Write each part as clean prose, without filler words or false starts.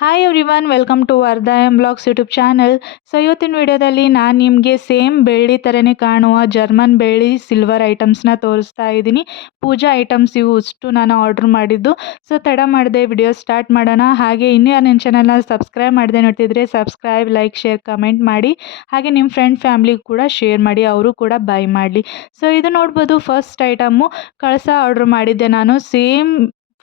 Hi everyone welcome to Vardha blogs YouTube channel. So ಇವತ್ತಿನ ವಿಡಿಯೋದಲ್ಲಿ ನಾನು ನಿಮಗೆ ಸೇಮ್ ಬೆಳ್ಳಿ ಥರನೇ ಕಾಣುವ ಜರ್ಮನ್ ಬೆಳ್ಳಿ ಸಿಲ್ವರ್ ಐಟಮ್ಸ್ನ ತೋರಿಸ್ತಾ ಇದ್ದೀನಿ. ಪೂಜಾ ಐಟಮ್ಸ್ ಇವು ಅಷ್ಟು ನಾನು ಆರ್ಡ್ರ್ ಮಾಡಿದ್ದು. ಸೊ ತಡ ಮಾಡದೆ ವಿಡಿಯೋ ಸ್ಟಾರ್ಟ್ ಮಾಡೋಣ. ಹಾಗೆ ಇನ್ನೂ ಯಾರು ನನ್ನ ಚಾನಲ್ನ ಸಬ್ಸ್ಕ್ರೈಬ್ ಮಾಡದೆ ನೋಡ್ತಿದ್ರೆ ಸಬ್ಸ್ಕ್ರೈಬ್, ಲೈಕ್, ಶೇರ್, ಕಮೆಂಟ್ ಮಾಡಿ. ಹಾಗೆ ನಿಮ್ಮ ಫ್ರೆಂಡ್ ಫ್ಯಾಮ್ಲಿಗೆ ಕೂಡ ಶೇರ್ ಮಾಡಿ, ಅವರು ಕೂಡ ಬೈ ಮಾಡಲಿ. ಸೊ ಇದು ನೋಡ್ಬೋದು ಫಸ್ಟ್ ಐಟಮ್ಮು ಕಳಸ ಆರ್ಡ್ರ್ ಮಾಡಿದ್ದೆ ನಾನು. ಸೇಮ್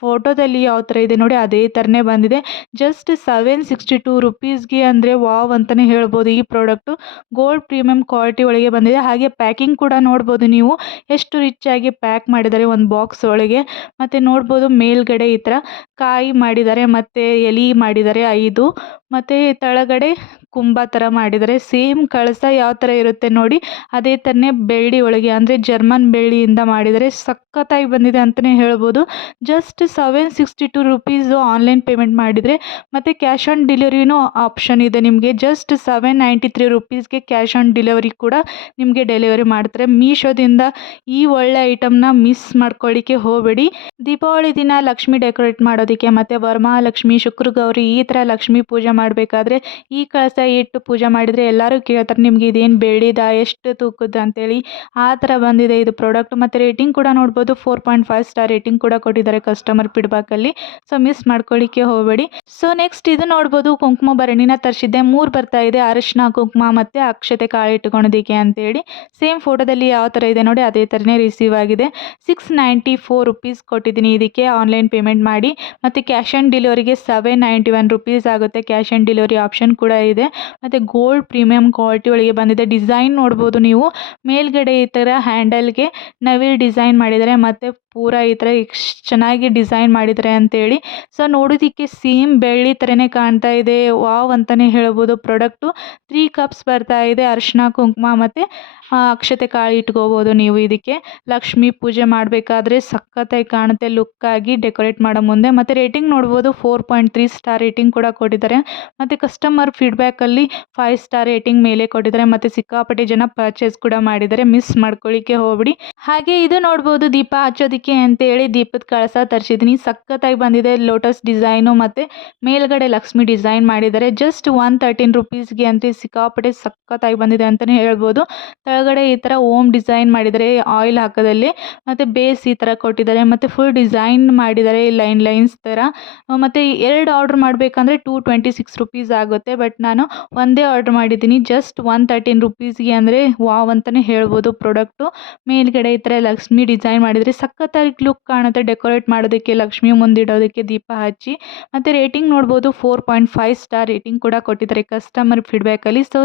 ಫೋಟೋದಲ್ಲಿ ಯಾವ ಥರ ಇದೆ ನೋಡಿ ಅದೇ ಥರನೇ ಬಂದಿದೆ. ಜಸ್ಟ್ 762 ರುಪೀಸ್ಗೆ ಅಂದರೆ ವಾವ್ ಅಂತಲೇ ಹೇಳ್ಬೋದು. ಈ ಪ್ರಾಡಕ್ಟು ಗೋಲ್ಡ್ ಪ್ರೀಮಿಯಂ ಕ್ವಾಲಿಟಿ ಒಳಗೆ ಬಂದಿದೆ. ಹಾಗೆ ಪ್ಯಾಕಿಂಗ್ ಕೂಡ ನೋಡ್ಬೋದು ನೀವು ಎಷ್ಟು ರಿಚ್ ಆಗಿ ಪ್ಯಾಕ್ ಮಾಡಿದ್ದಾರೆ ಒಂದು ಬಾಕ್ಸ್ ಒಳಗೆ. ಮತ್ತು ನೋಡ್ಬೋದು ಮೇಲ್ಗಡೆ ಈ ಥರ ಕಾಯಿ ಮಾಡಿದ್ದಾರೆ ಮತ್ತು ಎಲೆ ಮಾಡಿದ್ದಾರೆ 5, ಮತ್ತು ತಳಗಡೆ ಕುಂಭ ಥರ ಮಾಡಿದ್ದಾರೆ. ಸೇಮ್ ಕಳಸ ಯಾವ ಥರ ಇರುತ್ತೆ ನೋಡಿ ಅದೇ ಥರನೇ ಬೆಳ್ಳಿ ಒಳಗೆ ಅಂದರೆ ಜರ್ಮನ್ ಬೆಳ್ಳಿಯಿಂದ ಮಾಡಿದರೆ ಸಖತ್ತಾಗಿ ಬಂದಿದೆ ಅಂತಲೇ ಹೇಳ್ಬೋದು. ಜಸ್ಟ್ 762 ರುಪೀಸು ಆನ್ಲೈನ್ ಪೇಮೆಂಟ್ ಮಾಡಿದರೆ ಮತ್ತು ಕ್ಯಾಶ್ ಆನ್ ಡೆಲಿವರಿನೂ ಆಪ್ಷನ್ ಇದೆ ನಿಮಗೆ. ಜಸ್ಟ್ 793 ರುಪೀಸ್ಗೆ ಕ್ಯಾಶ್ ಆನ್ ಡೆಲಿವರಿ ಕೂಡ ನಿಮಗೆ ಡೆಲಿವರಿ ಮಾಡ್ತಾರೆ. ಮೀಶೋದಿಂದ ಈ ಒಳ್ಳೆ ಐಟಮ್ನ ಮಿಸ್ ಮಾಡ್ಕೊಳ್ಳಿಕ್ಕೆ ಹೋಗಬೇಡಿ. ದೀಪಾವಳಿ ದಿನ ಲಕ್ಷ್ಮಿ ಡೆಕೋರೇಟ್ ಮಾಡೋದಕ್ಕೆ ಮತ್ತು ವರಮಹಾಲಕ್ಷ್ಮಿ, ಶುಕ್ರಗೌರಿ ಈ ಥರ ಲಕ್ಷ್ಮಿ ಪೂಜೆ ಮಾಡಬೇಕಾದ್ರೆ ಈ ಕಳಸ ಇಟ್ಟು ಪೂಜೆ ಮಾಡಿದರೆ ಎಲ್ಲರೂ ಕೇಳ್ತಾರೆ ನಿಮಗೆ ಇದೇನು ಬೆಳ್ಳಿದ, ಎಷ್ಟು ತೂಕದ ಅಂತೇಳಿ. ಆ ಥರ ಬಂದಿದೆ ಇದು ಪ್ರಾಡಕ್ಟ್. ಮತ್ತು ರೇಟಿಂಗ್ ಕೂಡ ನೋಡ್ಬೋದು 4.5 ಸ್ಟಾರ್ ರೇಟಿಂಗ್ ಕೂಡ ಕೊಟ್ಟಿದ್ದಾರೆ ಕಸ್ಟಮರ್ ಫೀಡ್ಬ್ಯಾಕಲ್ಲಿ. ಸೊ ಮಿಸ್ ಮಾಡ್ಕೊಳ್ಳಿಕ್ಕೆ ಹೋಗಬೇಡಿ. ಸೊ ನೆಕ್ಸ್ಟ್ ಇದು ನೋಡ್ಬೋದು ಕುಂಕುಮ ಭರಣಿನ ತರಿಸಿದ್ದೆ. 3 ಬರ್ತಾ ಇದೆ, ಅರಿಶಿನ, ಕುಂಕುಮ ಮತ್ತು ಅಕ್ಷತೆ ಕಾಳು ಇಟ್ಕೊಳೋದಕ್ಕೆ ಅಂತೇಳಿ. ಸೇಮ್ ಫೋಟೋದಲ್ಲಿ ಯಾವ ಥರ ಇದೆ ನೋಡಿ ಅದೇ ಥರನೇ ರಿಸೀವ್ ಆಗಿದೆ. 694 ರುಪೀಸ್ ಕೊಟ್ಟಿದ್ದೀನಿ ಇದಕ್ಕೆ ಆನ್ಲೈನ್ ಪೇಮೆಂಟ್ ಮಾಡಿ. ಮತ್ತು ಕ್ಯಾಶ್ ಆನ್ ಡೆಲಿವರಿಗೆ 791 ರುಪೀಸ್ ಆಗುತ್ತೆ. ಕ್ಯಾಶ್ ಆನ್ ಡೆಲಿವರಿ ಆಪ್ಷನ್ ಕೂಡ ಇದೆ. ಮತ್ತು ಗೋಲ್ಡ್ ಪ್ರೀಮಿಯಂ ಕ್ವಾಲಿಟಿ ಒಳಗೆ ಬಂದಿದೆ. ಡಿಸೈನ್ ನೋಡ್ಬೋದು ನೀವು ಮೇಲ್ಗಡೆ ಈ ಥರ ಹ್ಯಾಂಡಲ್ಗೆ ನವಿಲ್ ಡಿಸೈನ್ ಮಾಡಿದ್ದಾರೆ ಮತ್ತು ಪೂರ ಈ ಥರ ಚೆನ್ನಾಗಿ ಡಿಸೈನ್ ಮಾಡಿದ್ದಾರೆ ಅಂತೇಳಿ. ಸೊ ನೋಡೋದಕ್ಕೆ ಸೇಮ್ ಬೆಳ್ಳಿ ಥರನೇ ಕಾಣ್ತಾ ಇದೆ. ವಾವ್ ಅಂತಲೇ ಹೇಳ್ಬೋದು. ಪ್ರಾಡಕ್ಟು 3 ಕಪ್ಸ್ ಬರ್ತಾ ಇದೆ. ಅರಿಶಿನ, ಕುಂಕುಮ ಮತ್ತು ಅಕ್ಷತೆ ಕಾಳು ಇಟ್ಕೋಬೋದು ನೀವು. ಇದಕ್ಕೆ ಲಕ್ಷ್ಮಿ ಪೂಜೆ ಮಾಡಬೇಕಾದ್ರೆ ಸಖತ್ತಾಗಿ ಕಾಣುತ್ತೆ ಲುಕ್ಕಾಗಿ ಡೆಕೋರೇಟ್ ಮಾಡೋ ಮುಂದೆ. ಮತ್ತು ರೇಟಿಂಗ್ ನೋಡ್ಬೋದು 4.3 ಸ್ಟಾರ್ ರೇಟಿಂಗ್ ಕೂಡ ಕೊಟ್ಟಿದ್ದಾರೆ. ಮತ್ತು ಕಸ್ಟಮರ್ ಫೀಡ್ಬ್ಯಾಕಲ್ಲಿ 5 ಸ್ಟಾರ್ ರೇಟಿಂಗ್ ಮೇಲೆ ಕೊಟ್ಟಿದ್ದಾರೆ. ಮತ್ತು ಸಿಕ್ಕಾಪಟ್ಟೆ ಜನ ಪರ್ಚೇಸ್ ಕೂಡ ಮಾಡಿದ್ದಾರೆ. ಮಿಸ್ ಮಾಡ್ಕೊಳ್ಳಿಕ್ಕೆ ಹೋಗ್ಬಿಡಿ. ಹಾಗೆ ಇದು ನೋಡ್ಬೋದು ದೀಪ ಹಚ್ಚೋದಕ್ಕೆ ಅಂತೇಳಿ ದೀಪದ ಕಳಸ ತರಿಸಿದ್ದೀನಿ. ಸಖತ್ತಾಗಿ ಬಂದಿದೆ. ಲೋಟಸ್ ಡಿಸೈನು ಮತ್ತು ಮೇಲ್ಗಡೆ ಲಕ್ಷ್ಮಿ ಡಿಸೈನ್ ಮಾಡಿದ್ದಾರೆ. ಜಸ್ಟ್ 113 ರುಪೀಸ್ಗೆ ಅಂತ ಸಿಕ್ಕಾಪಟ್ಟೆ ಸಖತ್ತಾಗಿ ಬಂದಿದೆ ಅಂತಲೇ ಹೇಳ್ಬೋದು. ಕೆಳಗಡೆ ಈ ಥರ ಓಮ್ ಡಿಸೈನ್ ಮಾಡಿದ್ದಾರೆ ಆಯಿಲ್ ಹಾಕೋದಲ್ಲಿ. ಮತ್ತು ಬೇಸ್ ಈ ಥರ ಕೊಟ್ಟಿದ್ದಾರೆ ಮತ್ತು ಫುಲ್ ಡಿಸೈನ್ ಮಾಡಿದ್ದಾರೆ ಲೈನ್ಸ್ ಥರ. ಮತ್ತು 2 ಆರ್ಡ್ರ್ ಮಾಡಬೇಕಂದ್ರೆ 226 ರುಪೀಸ್ ಆಗುತ್ತೆ. ಬಟ್ ನಾನು ಒಂದೇ ಆರ್ಡ್ರ್ ಮಾಡಿದ್ದೀನಿ ಜಸ್ಟ್ 113 ರುಪೀಸ್ಗೆ. ಅಂದರೆ ವಾವ್ ಅಂತಲೇ ಹೇಳ್ಬೋದು ಪ್ರಾಡಕ್ಟು. ಮೇಲ್ಗಡೆ ಈ ಥರ ಲಕ್ಷ್ಮಿ ಡಿಸೈನ್ ಮಾಡಿದರೆ ಸಖತ್ತಾಗಿ ಲುಕ್ ಕಾಣುತ್ತೆ ಡೆಕೋರೇಟ್ ಮಾಡೋದಕ್ಕೆ, ಲಕ್ಷ್ಮಿ ಮುಂದಿಡೋದಕ್ಕೆ ದೀಪ ಹಚ್ಚಿ. ಮತ್ತು ರೇಟಿಂಗ್ ನೋಡ್ಬೋದು 4.5 ಸ್ಟಾರ್ ರೇಟಿಂಗ್ ಕೂಡ ಕೊಟ್ಟಿದ್ದಾರೆ ಕಸ್ಟಮರ್ ಫೀಡ್ಬ್ಯಾಕಲ್ಲಿ. ಸೊ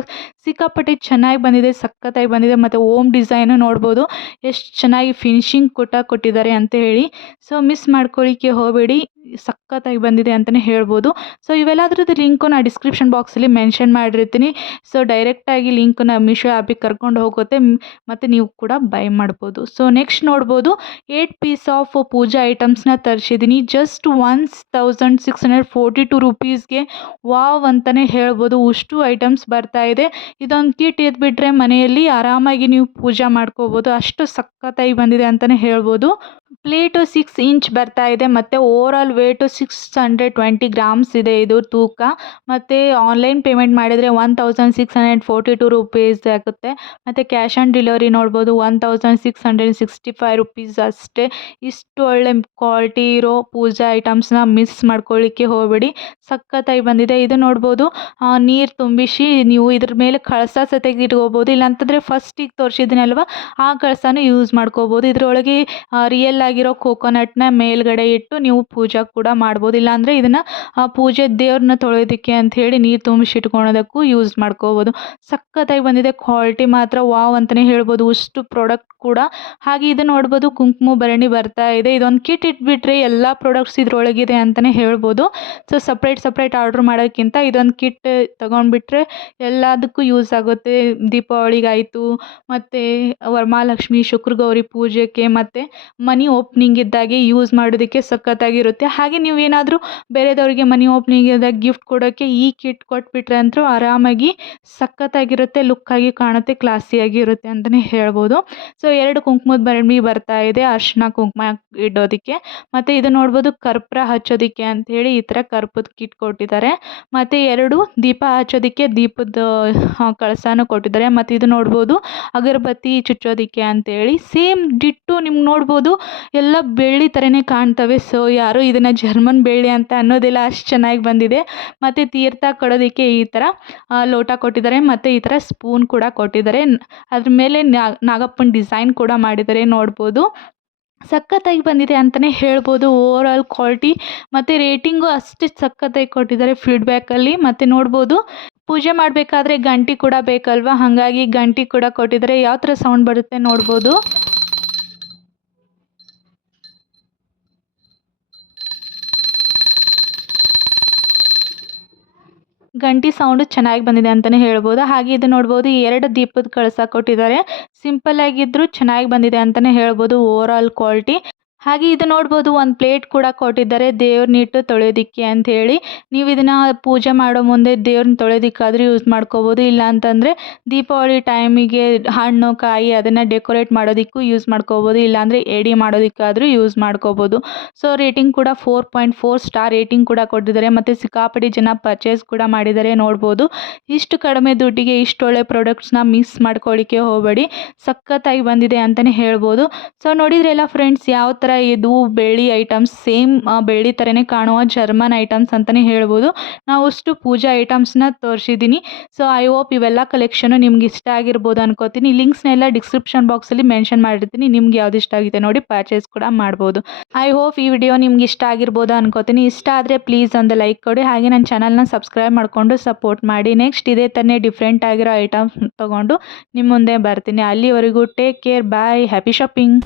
ಸಿಕ್ಕಾಪಟ್ಟೆ ಚೆನ್ನಾಗಿ ಬಂದಿದೆ, ಸಖತ್ತಾಗಿ ಬಂದಿದೆ. ಮತ್ತು ಓಮ್ ಡಿಸೈನು ನೋಡ್ಬೋದು ಎಷ್ಟು ಚೆನ್ನಾಗಿ ಫಿನಿಶಿಂಗ್ ಕೊಟ್ಟಿದ್ದಾರೆ ಅಂತ ಹೇಳಿ. ಸೊ ಮಿಸ್ ಮಾಡ್ಕೊಳ್ಳಿಕ್ಕೆ ಹೋಗಬೇಡಿ, ಸಖತ್ತಾಗಿ ಬಂದಿದೆ ಅಂತಲೇ ಹೇಳ್ಬೋದು. ಸೊ ಇವೆಲ್ಲದ್ರದ್ದು ಲಿಂಕು ನಾನು ಡಿಸ್ಕ್ರಿಪ್ಷನ್ ಬಾಕ್ಸಲ್ಲಿ ಮೆನ್ಷನ್ ಮಾಡಿರ್ತೀನಿ. ಸೊ ಡೈರೆಕ್ಟಾಗಿ ಲಿಂಕನ್ನ ಮೀಶೋ ಆ್ಯಪಿಗೆ ಕರ್ಕೊಂಡು ಹೋಗುತ್ತೆ ಮತ್ತು ನೀವು ಕೂಡ ಬೈ ಮಾಡ್ಬೋದು. ಸೊ ನೆಕ್ಸ್ಟ್ ನೋಡ್ಬೋದು 8 ಪೀಸ್ ಆಫ್ ಪೂಜಾ ಐಟಮ್ಸ್ನ ತರಿಸಿದ್ದೀನಿ. ಜಸ್ಟ್ 1642 ರುಪೀಸ್ಗೆ. ವಾವ್ ಅಂತಲೇ ಹೇಳ್ಬೋದು. ಅಷ್ಟು ಐಟಮ್ಸ್ ಬರ್ತಾ ಇದೆ. ಇದೊಂದು ಕಿಟ್ ಇದ್ಬಿಟ್ರೆ ಮನೆಯಲ್ಲಿ ಆರಾಮಾಗಿ ನೀವು ಪೂಜೆ ಮಾಡ್ಕೋಬೋದು. ಅಷ್ಟು ಸಖತ್ತಾಗಿ ಬಂದಿದೆ ಅಂತಲೇ ಹೇಳ್ಬೋದು. ಪ್ಲೇಟು 6 ಇಂಚ್ ಬರ್ತಾ ಇದೆ ಮತ್ತು ಓವರಾಲ್ ವೇಟು 620 ಗ್ರಾಮ್ಸ್ ಇದೆ ಇದು ತೂಕ. ಮತ್ತು ಆನ್ಲೈನ್ ಪೇಮೆಂಟ್ ಮಾಡಿದರೆ 1642 ರುಪೀಸ್ ಆಗುತ್ತೆ. ಮತ್ತು ಕ್ಯಾಶ್ ಆನ್ ಡೆಲಿವರಿ ನೋಡ್ಬೋದು 1665 ರುಪೀಸ್ ಅಷ್ಟೇ. ಇಷ್ಟು ಒಳ್ಳೆ ಕ್ವಾಲಿಟಿ ಇರೋ ಪೂಜಾ ಐಟಮ್ಸ್ನ ಮಿಸ್ ಮಾಡ್ಕೊಳ್ಳಿಕ್ಕೆ ಹೋಗಬೇಡಿ. ಸಖತ್ತಾಗಿ ಬಂದಿದೆ. ಇದು ನೋಡ್ಬೋದು ನೀರು ತುಂಬಿಸಿ ನೀವು ಇದ್ರ ಮೇಲೆ ಕಳಸ ಸತೆಗೆ ಇಟ್ಕೋಬೋದು. ಇಲ್ಲಾಂತಂದರೆ ಫಸ್ಟಿಗೆ ತೋರಿಸಿದ್ದೀನಲ್ವ ಆ ಕಳಸನೂ ಯೂಸ್ ಮಾಡ್ಕೋಬೋದು. ಇದರೊಳಗೆ ರಿಯಲ್ ಆಗಿರೋ ಕೋಕೋನಟ್ನ ಮೇಲ್ಗಡೆ ಇಟ್ಟು ನೀವು ಪೂಜೆ ಕೂಡ ಮಾಡ್ಬೋದು. ಇಲ್ಲಾಂದರೆ ಇದನ್ನು ಪೂಜೆ ದೇವ್ರನ್ನ ತೊಳೆಯೋದಕ್ಕೆ ಅಂಥೇಳಿ ನೀರು ತುಂಬಿಸಿ ಇಟ್ಕೊಳೋದಕ್ಕೂ ಯೂಸ್ ಮಾಡ್ಕೋಬೋದು. ಸಖತ್ತಾಗಿ ಬಂದಿದೆ. ಕ್ವಾಲಿಟಿ ಮಾತ್ರ ವಾವ್ ಅಂತಲೇ ಹೇಳ್ಬೋದು. ಅಷ್ಟು ಪ್ರಾಡಕ್ಟ್ ಕೂಡ. ಹಾಗೆ ಇದು ನೋಡ್ಬೋದು ಕುಂಕುಮ ಭರಣಿ ಬರ್ತಾ ಇದೆ. ಇದೊಂದು ಕಿಟ್ ಇಟ್ಬಿಟ್ರೆ ಎಲ್ಲ ಪ್ರಾಡಕ್ಟ್ಸ್ ಇದರೊಳಗಿದೆ ಅಂತಲೇ ಹೇಳ್ಬೋದು. ಸೊ ಸಪ್ರೇಟ್ ಆರ್ಡ್ರ್ ಮಾಡೋಕ್ಕಿಂತ ಇದೊಂದು ಕಿಟ್ ತೊಗೊಂಡ್ಬಿಟ್ರೆ ಎಲ್ಲದಕ್ಕೂ ಯೂಸ್ ಆಗುತ್ತೆ. ದೀಪಾವಳಿಗಾಯಿತು ಮತ್ತು ವರಮಹಾಲಕ್ಷ್ಮಿ, ಶುಕ್ರಗೌರಿ ಪೂಜೆಗೆ ಮತ್ತು ಮನಿ ಓಪನಿಂಗ್ ಇದ್ದಾಗೆ ಯೂಸ್ ಮಾಡೋದಕ್ಕೆ ಸಖತ್ತಾಗಿರುತ್ತೆ. ಹಾಗೆ ನೀವೇನಾದರೂ ಬೇರೆದವರಿಗೆ ಮನಿ ಓಪನಿಂಗ್ ಇದ್ದಾಗ ಗಿಫ್ಟ್ ಕೊಡೋಕ್ಕೆ ಈ ಕಿಟ್ ಕೊಟ್ಬಿಟ್ರೆ ಅಂತೂ ಆರಾಮಾಗಿ ಸಖತ್ತಾಗಿರುತ್ತೆ, ಲುಕ್ಕಾಗಿ ಕಾಣುತ್ತೆ, ಕ್ಲಾಸಿಯಾಗಿ ಇರುತ್ತೆ ಅಂತಲೇ ಹೇಳ್ಬೋದು. ಸೊ 2 ಕುಂಕುಮದ ಭರಣಿ ಬರ್ತಾ ಇದೆ ಅರಿಶಿನ ಕುಂಕುಮ ಇಡೋದಕ್ಕೆ. ಮತ್ತು ಇದು ನೋಡ್ಬೋದು ಕರ್ಪೂರ ಹಚ್ಚೋದಕ್ಕೆ ಅಂಥೇಳಿ ಈ ಥರ ಕರ್ಪೂರದ ಕಿಟ್ ಕೊಟ್ಟಿದ್ದಾರೆ. ಮತ್ತು 2 ದೀಪ ಹಚ್ಚೋದಕ್ಕೆ ದೀಪದ ಕಳಸನೂ ಕೊಟ್ಟಿದ್ದಾರೆ. ಮತ್ತು ಇದು ನೋಡ್ಬೋದು ಅಗರಬತ್ತಿ ಚುಚ್ಚೋದಕ್ಕೆ ಅಂತೇಳಿ ಸೇಮ್ ಡಿಟ್ಟು ನಿಮ್ಗೆ ನೋಡ್ಬೋದು ಎಲ್ಲ ಬೆಳ್ಳಿ ಥರನೇ ಕಾಣ್ತವೆ. ಸೊ ಯಾರು ಇದನ್ನು ಜರ್ಮನ್ ಬೆಳ್ಳಿ ಅಂತ ಅನ್ನೋದಿಲ್ಲ, ಅಷ್ಟು ಚೆನ್ನಾಗಿ ಬಂದಿದೆ. ಮತ್ತು ತೀರ್ಥ ಕೊಡೋದಕ್ಕೆ ಈ ಥರ ಲೋಟ ಕೊಟ್ಟಿದ್ದಾರೆ. ಮತ್ತು ಈ ಥರ ಸ್ಪೂನ್ ಕೂಡ ಕೊಟ್ಟಿದ್ದಾರೆ. ಅದ್ರ ಮೇಲೆ ನಾಗಪ್ಪನ ಡಿಸೈನ್ ಕೂಡ ಮಾಡಿದ್ದಾರೆ ನೋಡ್ಬೋದು. ಸಖತ್ತಾಗಿ ಬಂದಿದೆ ಅಂತಲೇ ಹೇಳ್ಬೋದು. ಓವರಾಲ್ ಕ್ವಾಲಿಟಿ ಮತ್ತು ರೇಟಿಂಗು ಅಷ್ಟೇ ಸಖತ್ತಾಗಿ ಕೊಟ್ಟಿದ್ದಾರೆ ಫೀಡ್ಬ್ಯಾಕಲ್ಲಿ. ಮತ್ತು ನೋಡ್ಬೋದು ಪೂಜೆ ಮಾಡಬೇಕಾದ್ರೆ ಗಂಟೆ ಕೂಡ ಬೇಕಲ್ವ, ಹಾಗಾಗಿ ಗಂಟೆ ಕೂಡ ಕೊಟ್ಟಿದ್ದಾರೆ. ಯಾವ ಥರ ಸೌಂಡ್ ಬರುತ್ತೆ ನೋಡ್ಬೋದು. ಗಂಟೆ ಸೌಂಡು ಚೆನ್ನಾಗಿ ಬಂದಿದೆ ಅಂತಲೇ ಹೇಳ್ಬೋದು. ಹಾಗೆ ಇದು ನೋಡ್ಬೋದು 2 ದೀಪದ ಕಳಸ ಕೊಟ್ಟಿದ್ದಾರೆ. ಸಿಂಪಲ್ ಆಗಿದ್ದರೂ ಚೆನ್ನಾಗಿ ಬಂದಿದೆ ಅಂತಲೇ ಹೇಳ್ಬೋದು ಓವರಾಲ್ ಕ್ವಾಲಿಟಿ. ಹಾಗೆ ಇದು ನೋಡ್ಬೋದು ಒಂದು ಪ್ಲೇಟ್ ಕೂಡ ಕೊಟ್ಟಿದ್ದಾರೆ ದೇವ್ರನ್ನಿಟ್ಟು ತೊಳೆಯೋದಕ್ಕೆ ಅಂಥೇಳಿ. ನೀವು ಇದನ್ನು ಪೂಜೆ ಮಾಡೋ ಮುಂದೆ ದೇವ್ರನ್ನ ತೊಳೆಯೋದಕ್ಕಾದ್ರೂ ಯೂಸ್ ಮಾಡ್ಕೋಬೋದು. ಇಲ್ಲ ಅಂತಂದರೆ ದೀಪಾವಳಿ ಟೈಮಿಗೆ ಹಣ್ಣು ಕಾಯಿ ಅದನ್ನು ಡೆಕೋರೇಟ್ ಮಾಡೋದಕ್ಕೂ ಯೂಸ್ ಮಾಡ್ಕೋಬೋದು. ಇಲ್ಲಾಂದರೆ ಎಡೆ ಮಾಡೋದಕ್ಕಾದರೂ ಯೂಸ್ ಮಾಡ್ಕೋಬೋದು. ಸೊ ರೇಟಿಂಗ್ ಕೂಡ 4.4 ಸ್ಟಾರ್ ರೇಟಿಂಗ್ ಕೂಡ ಕೊಟ್ಟಿದ್ದಾರೆ. ಮತ್ತು ಸಿಕ್ಕಾಪಟ್ಟೆ ಜನ ಪರ್ಚೇಸ್ ಕೂಡ ಮಾಡಿದ್ದಾರೆ ನೋಡ್ಬೋದು. ಇಷ್ಟು ಕಡಿಮೆ ದುಡ್ಡಿಗೆ ಇಷ್ಟು ಒಳ್ಳೆ ಪ್ರಾಡಕ್ಟ್ಸ್ನ ಮಿಸ್ ಮಾಡ್ಕೊಳ್ಳಿಕ್ಕೆ ಹೋಗಬೇಡಿ, ಸಖತ್ತಾಗಿ ಬಂದಿದೆ ಅಂತಲೇ ಹೇಳ್ಬೋದು. ಸೊ ನೋಡಿದ್ರಲ್ಲ ಫ್ರೆಂಡ್ಸ್, ಯಾವ ಥರ ಇದು ಬೆಳ್ಳಿ ಐಟಮ್ಸ್ ಸೇಮ್ ಬೆಳ್ಳಿ ಥರನೇ ಕಾಣುವ ಜರ್ಮನ್ ಐಟಮ್ಸ್ ಅಂತಲೇ ಹೇಳ್ಬೋದು. ನಾವು ಅಷ್ಟು ಪೂಜಾ ಐಟಮ್ಸ್ನ ತೋರಿಸಿದ್ದೀನಿ. ಸೊ ಐ ಹೋಪ್ ಇವೆಲ್ಲ ಕಲೆಕ್ಷನು ನಿಮ್ಗೆ ಇಷ್ಟ ಆಗಿರ್ಬೋದು ಅನ್ಕೋತೀನಿ. ಲಿಂಕ್ಸ್ನೆಲ್ಲ ಡಿಸ್ಕ್ರಿಪ್ಷನ್ ಬಾಕ್ಸಲ್ಲಿ ಮೆನ್ಷನ್ ಮಾಡಿರ್ತೀನಿ. ನಿಮ್ಗೆ ಯಾವ್ದು ಇಷ್ಟ ಆಗಿದೆ ನೋಡಿ ಪರ್ಚೇಸ್ ಕೂಡ ಮಾಡ್ಬೋದು. ಐ ಹೋಪ್ ಈ ವಿಡಿಯೋ ನಿಮ್ಗೆ ಇಷ್ಟ ಆಗಿರ್ಬೋದು ಅನ್ಕೋತೀನಿ. ಇಷ್ಟ ಆದರೆ ಪ್ಲೀಸ್ ಒಂದು ಲೈಕ್ ಕೊಡಿ. ಹಾಗೆ ನನ್ನ ಚಾನಲ್ನ ಸಬ್ಸ್ಕ್ರೈಬ್ ಮಾಡಿಕೊಂಡು ಸಪೋರ್ಟ್ ಮಾಡಿ. ನೆಕ್ಸ್ಟ್ ಇದೇ ಥರನೇ ಡಿಫ್ರೆಂಟ್ ಆಗಿರೋ ಐಟಮ್ಸ್ ತೊಗೊಂಡು ನಿಮ್ಮ ಮುಂದೆ ಬರ್ತೀನಿ. ಅಲ್ಲಿವರೆಗೂ ಟೇಕ್ ಕೇರ್, ಬಾಯ್, ಹ್ಯಾಪಿ ಶಾಪಿಂಗ್.